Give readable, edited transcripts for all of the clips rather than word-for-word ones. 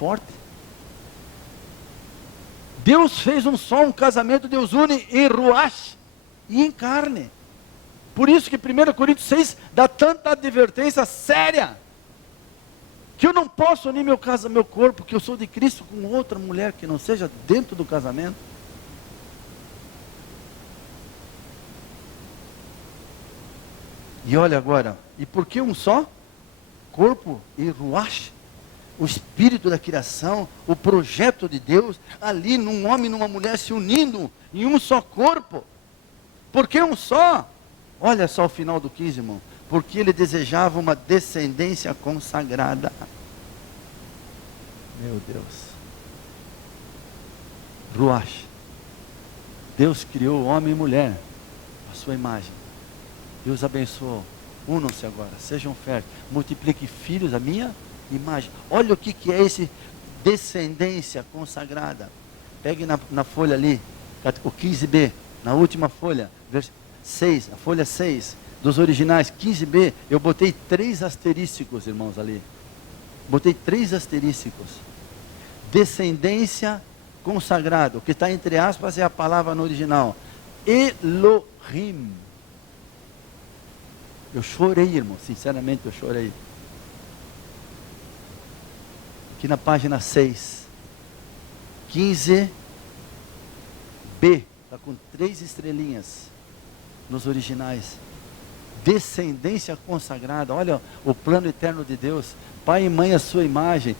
forte. Deus fez um só, um casamento, Deus une em ruach e em carne. Por isso que 1 Coríntios 6 dá tanta advertência séria, que eu não posso unir meu corpo, que eu sou de Cristo, com outra mulher que não seja dentro do casamento. E olha agora, e por que um só? Corpo e ruach, o espírito da criação, o projeto de Deus, ali num homem e numa mulher se unindo em um só corpo. Por que um só? Olha só o final do 15, irmão. Porque ele desejava uma descendência consagrada. Meu Deus. Ruach. Deus criou homem e mulher, a sua imagem. Deus abençoou. Unam-se agora, sejam férteis, multipliquem filhos a minha imagem. Olha o que é esse descendência consagrada. Pegue na folha ali, o 15b, na última folha, 6, a folha 6, dos originais, 15b, eu botei 3 asterísticos, irmãos, ali. Botei 3 asterísticos. Descendência consagrada. O que está entre aspas é a palavra no original. Elohim. Eu chorei, irmão, sinceramente eu chorei. Aqui na página 6, 15b, está com 3 estrelinhas nos originais. Descendência consagrada, olha o plano eterno de Deus, pai e mãe a sua imagem,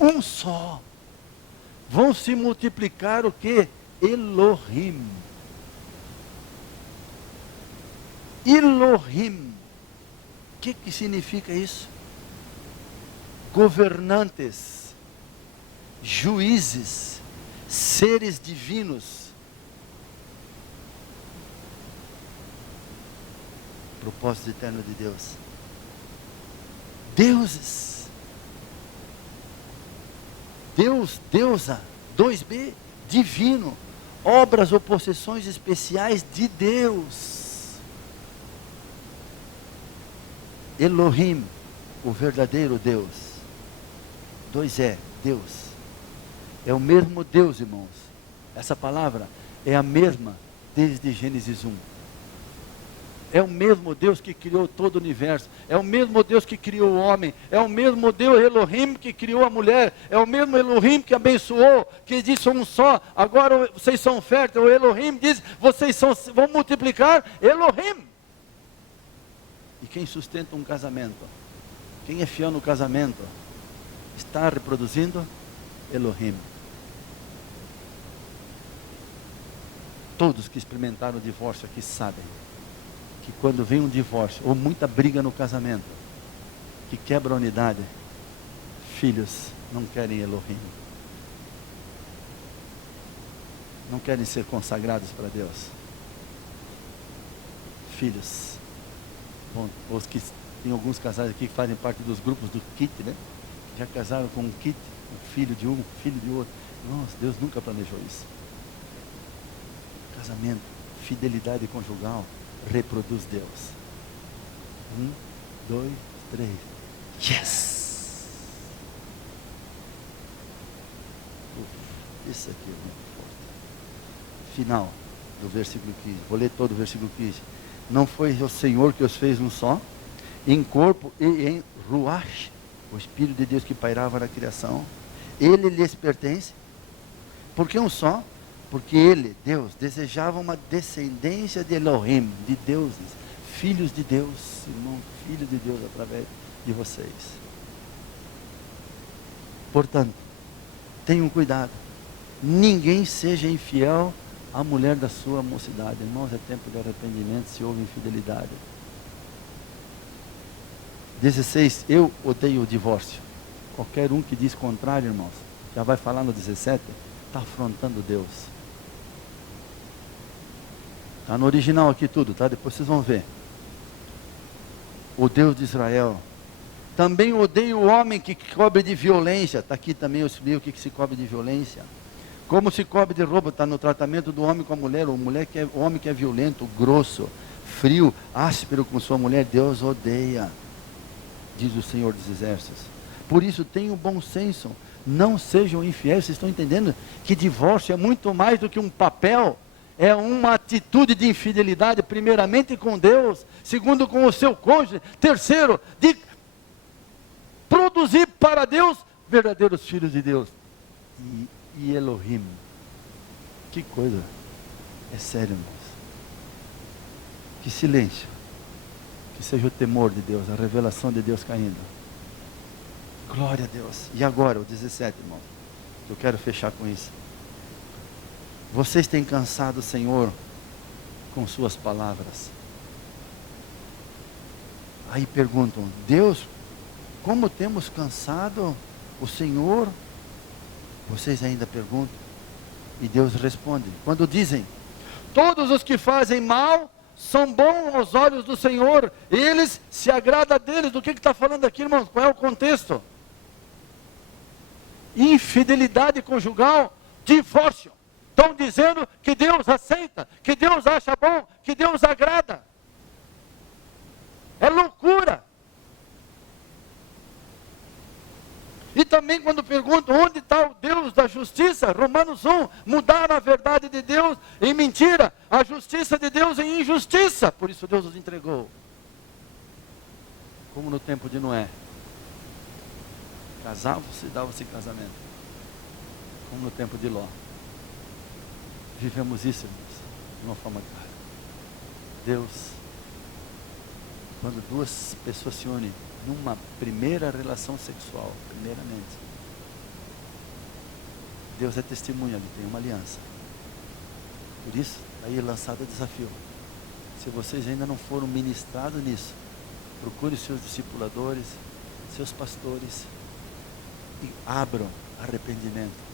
um só, vão se multiplicar o que? Elohim. Elohim. O que significa isso? Governantes, juízes, seres divinos. Propósito eterno de Deus. Deuses. Deus, deusa, 2b, divino. Obras ou possessões especiais de Deus. Elohim, o verdadeiro Deus. 2 Deus. É o mesmo Deus, irmãos. Essa palavra é a mesma desde Gênesis 1. É o mesmo Deus que criou todo o universo. É o mesmo Deus que criou o homem. É o mesmo Deus Elohim que criou a mulher. É o mesmo Elohim que abençoou, que disse um só. Agora vocês são férteis. O Elohim diz, vocês vão multiplicar. Elohim. E quem sustenta um casamento? Quem é fiel no casamento? Está reproduzindo? Elohim. Todos que experimentaram o divórcio aqui sabem que quando vem um divórcio, ou muita briga no casamento, que quebra a unidade, filhos não querem Elohim. Não querem ser consagrados para Deus. Filhos. Bom, os que tem alguns casais aqui que fazem parte dos grupos do kit, né? Já casaram com um kit, um filho de um filho de outro. Nossa, Deus nunca planejou isso. Casamento, fidelidade conjugal, reproduz Deus. 1, 2, 3. Yes! Isso aqui é muito forte. Final do versículo 15. Vou ler todo o versículo 15. Não foi o Senhor que os fez um só, em corpo e em ruach, o Espírito de Deus que pairava na criação. Ele lhes pertence. Por que um só? Porque ele, Deus, desejava uma descendência de Elohim, de deuses, filhos de Deus, irmão, filho de Deus através de vocês. Portanto, tenham cuidado. Ninguém seja infiel à mulher da sua mocidade. Irmãos, é tempo de arrependimento se houve infidelidade. 16, eu odeio o divórcio. Qualquer um que diz contrário, irmãos, já vai falar no 17, está afrontando Deus. Está no original aqui tudo, tá? Depois vocês vão ver. O Deus de Israel. Também odeio o homem que cobre de violência. Está aqui também, eu expliquei o que se cobre de violência. Como se cobre de roubo, está no tratamento do homem com a mulher. O homem que é violento, grosso, frio, áspero com sua mulher, Deus odeia, diz o Senhor dos Exércitos. Por isso tenham bom senso, Não sejam infiéis. Vocês estão entendendo que divórcio é muito mais do que um papel? É uma atitude de infidelidade, primeiramente com Deus, segundo com o seu cônjuge, terceiro, de produzir para Deus verdadeiros filhos de Deus. E Elohim, que coisa, é sério, irmãos. Que silêncio, que seja o temor de Deus, a revelação de Deus caindo. Glória a Deus. E agora, o 17, irmão, eu quero fechar com isso. Vocês têm cansado o Senhor com suas palavras. Aí perguntam, Deus, como temos cansado o Senhor? Vocês ainda perguntam. E Deus responde, quando dizem, todos os que fazem mal são bons aos olhos do Senhor, eles se agrada deles. Do que está falando aqui, irmãos? Qual é o contexto? Infidelidade conjugal, divórcio. Estão dizendo que Deus aceita, que Deus acha bom, que Deus agrada. É loucura. E também quando perguntam onde está o Deus da justiça, Romanos 1, mudaram a verdade de Deus em mentira, a justiça de Deus em injustiça. Por isso Deus os entregou. Como no tempo de Noé. Casavam-se e davam-se casamento. Como no tempo de Ló. Vivemos isso, irmãos, de uma forma clara. Deus, quando duas pessoas se unem numa primeira relação sexual, primeiramente, Deus é testemunha, Ele tem uma aliança. Por isso, aí é lançado o desafio. Se vocês ainda não foram ministrados nisso, procure seus discipuladores, seus pastores, e abram arrependimento.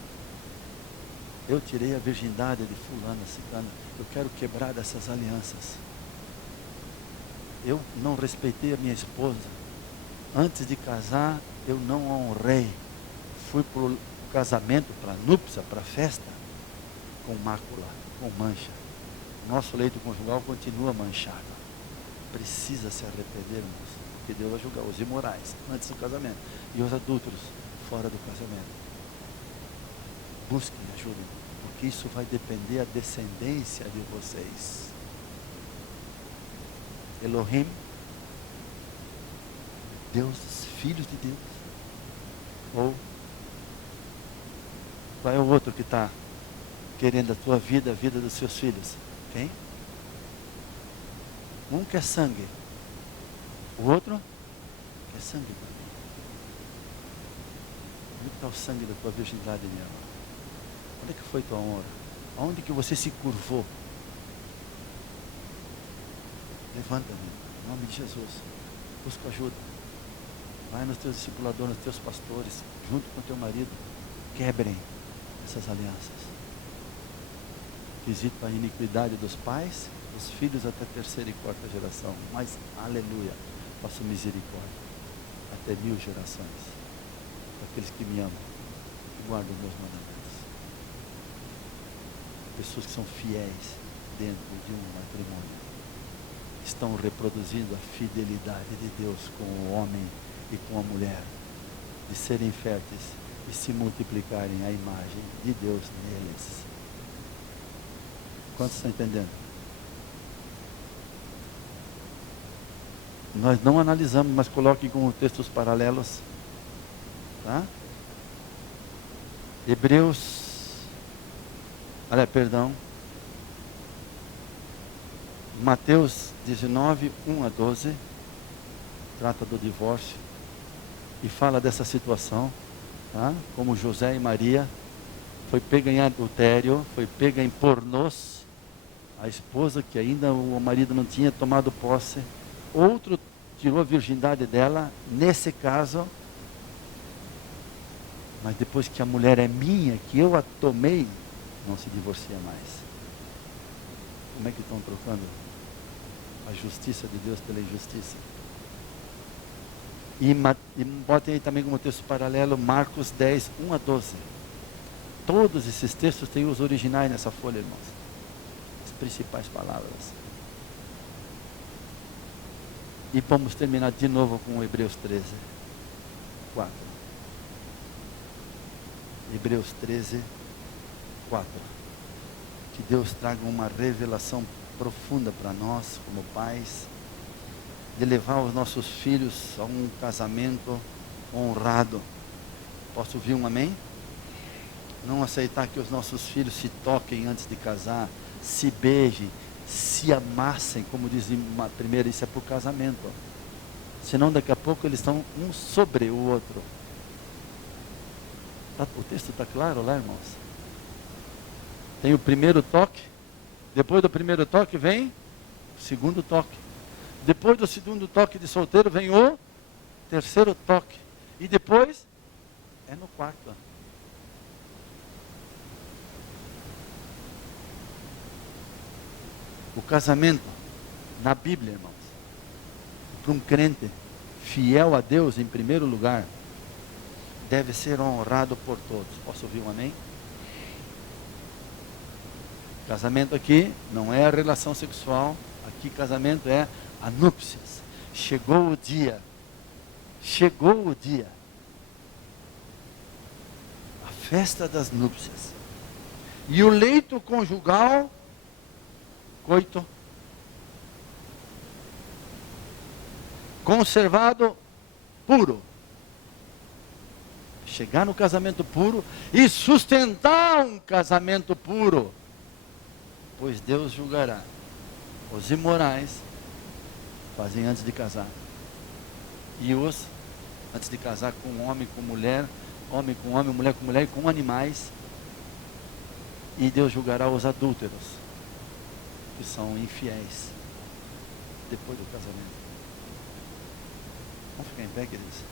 Eu tirei a virgindade de fulano, ciclano. Eu quero quebrar dessas alianças. Eu não respeitei a minha esposa. Antes de casar, eu não a honrei. Fui para o casamento, para a núpcia, para a festa, com mácula, com mancha. Nosso leito conjugal continua manchado. Precisa se arrepender, irmãos, porque Deus vai julgar os imorais antes do casamento e os adúlteros fora do casamento. Busquem ajuda, porque isso vai depender da descendência de vocês. Elohim, Deus, filhos de Deus. Ou qual é o outro que está querendo a tua vida, a vida dos seus filhos? Quem? Um quer sangue, o outro quer sangue também. Onde está o sangue da tua virgindade, minha irmã? Onde é que foi tua honra? Aonde que você se curvou? Levanta-me, em nome de Jesus. Busca ajuda. Vai nos teus discipuladores, nos teus pastores, junto com teu marido. Quebrem essas alianças. Visita a iniquidade dos pais, dos filhos até a terceira e quarta geração. Mas, aleluia, faço misericórdia até 1000 gerações. Aqueles que me amam, que guardam os meus mandamentos. Pessoas que são fiéis dentro de um matrimônio. Estão reproduzindo a fidelidade de Deus com o homem e com a mulher. De serem férteis e se multiplicarem a imagem de Deus neles. Quantos estão entendendo? Nós não analisamos, mas coloquem como textos paralelos. Tá? Mateus 19, 1 a 12, trata do divórcio e fala dessa situação, tá? Como José e Maria foi pega em adultério, foi pega em pornôs, a esposa que ainda o marido não tinha tomado posse, outro tirou a virgindade dela, nesse caso, mas depois que a mulher é minha, que eu a tomei, não se divorcia mais. Como é que estão trocando a justiça de Deus pela injustiça? E botem aí também como texto paralelo Marcos 10, 1 a 12. Todos esses textos têm os originais nessa folha, irmãos. As principais palavras. E vamos terminar de novo com Hebreus 13, 4. Hebreus 13, 4. Que Deus traga uma revelação profunda para nós, como pais, de levar os nossos filhos a um casamento honrado. Posso ouvir um amém? Não aceitar que os nossos filhos se toquem antes de casar, se beijem, se amassem, como diz uma primeira, isso é para o casamento. Senão daqui a pouco eles estão um sobre o outro. O texto está claro lá, irmãos? Tem o primeiro toque, depois do primeiro toque vem o segundo toque. Depois do segundo toque de solteiro vem o terceiro toque. E depois é no quarto. O casamento, na Bíblia, irmãos, para um crente fiel a Deus em primeiro lugar, deve ser honrado por todos. Posso ouvir um amém? Casamento aqui não é a relação sexual, aqui casamento é a núpcias. Chegou o dia, a festa das núpcias. E o leito conjugal, coito, conservado puro. Chegar no casamento puro e sustentar um casamento puro, pois Deus julgará os imorais, fazem antes de casar, e os antes de casar com homem com mulher, homem com homem, mulher com mulher e com animais, e Deus julgará os adúlteros, que são infiéis, depois do casamento. Vamos ficar em pé, queridos?